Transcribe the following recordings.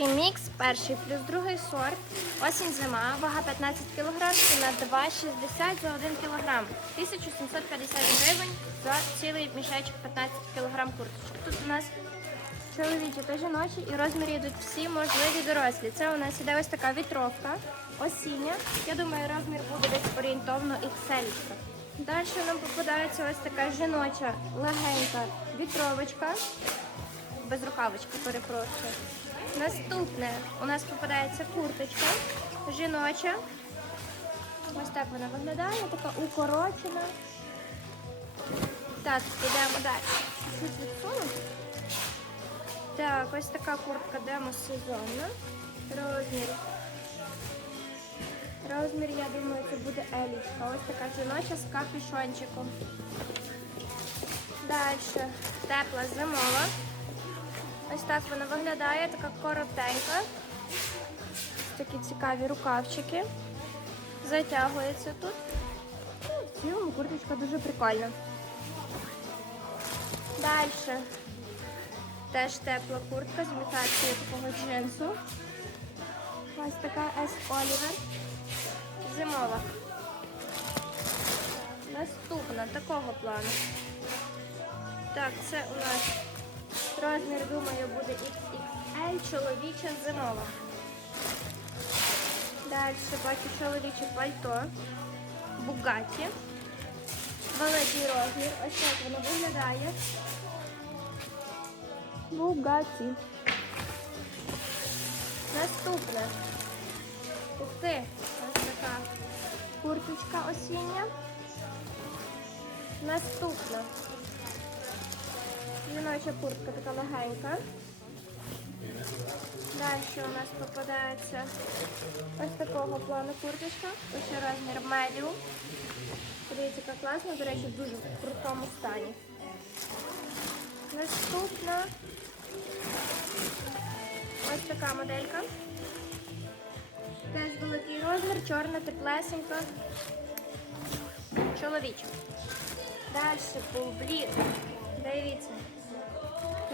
такий мікс, перший плюс другий сорт. Осінь зима, вага 15 кг, ціна 2,60 за 1 кг. 1750 гривень за цілий мішечок 15 кг курточки. Тут у нас чоловічі та жіночі і розміри йдуть всі можливі дорослі. Це у нас іде ось така вітровка, осіння. Я думаю, розмір буде десь орієнтовно XL. Далі нам попадається ось така жіноча легенька вітровочка. Без рукавочки, перепрошую. Наступне у нас попадається курточка жіноча. Ось так вона виглядає, така укорочена. Так, йдемо далі. Так, ось така куртка демосезонна. Розмір. Розмір, я думаю, це буде елічка. Ось така жіноча з капюшончиком. Далі тепла зимова. Ось так вона виглядає, така коротенька. Такі цікаві рукавчики. Затягується тут. Ну, В цілому курточка дуже прикольна. Далі. Теж тепла куртка з імітацією такого джинсу. Ось така S Oliver. Зимова. Наступна такого плану. Так, це у нас розмір, думаю, буде XXL, чоловіча зимова. Далі бачу чоловіче пальто. Бугаті. Великий розмір. Ось так воно виглядає. Бугаті. Наступне. Ух ти, ось така курточка осіння. Наступна. Жіноча куртка така легенька. Далі у нас попадається ось такого плану курточка. Ось розмір медіум. Подивіться, яка класна, до речі, в дуже крутому стані. Наступна ось така моделька. Теж великий розмір, чорна, теплесенька. Чоловіча. Далі пулблір. Дивіться,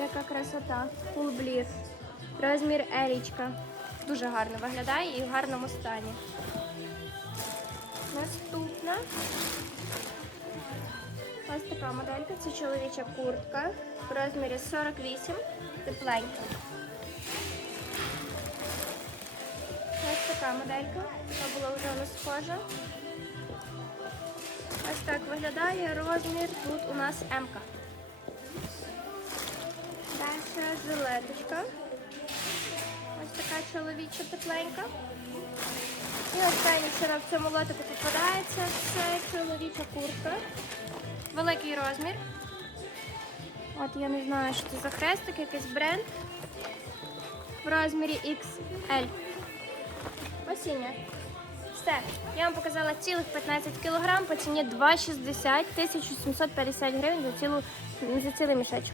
яка красота. Пулблір. Розмір елічка. Дуже гарно виглядає і в гарному стані. Наступна. Ось така моделька. Це чоловіча куртка. В розмірі 48. Тепленька. Ось така моделька. Це була вже у нас схожа. Ось так виглядає розмір. Тут у нас М. Далі жилеточка. Ось така чоловіча тепленька. І останнє, нам в цьому лотику попадається, це чоловіча куртка. Великий розмір. От я не знаю, що це за хрестик, якийсь бренд. В розмірі XL. Осіння. Все. Я вам показала цілих 15 кг по ціні 2,60 1750 гривень за, цілу, за цілий мішечок.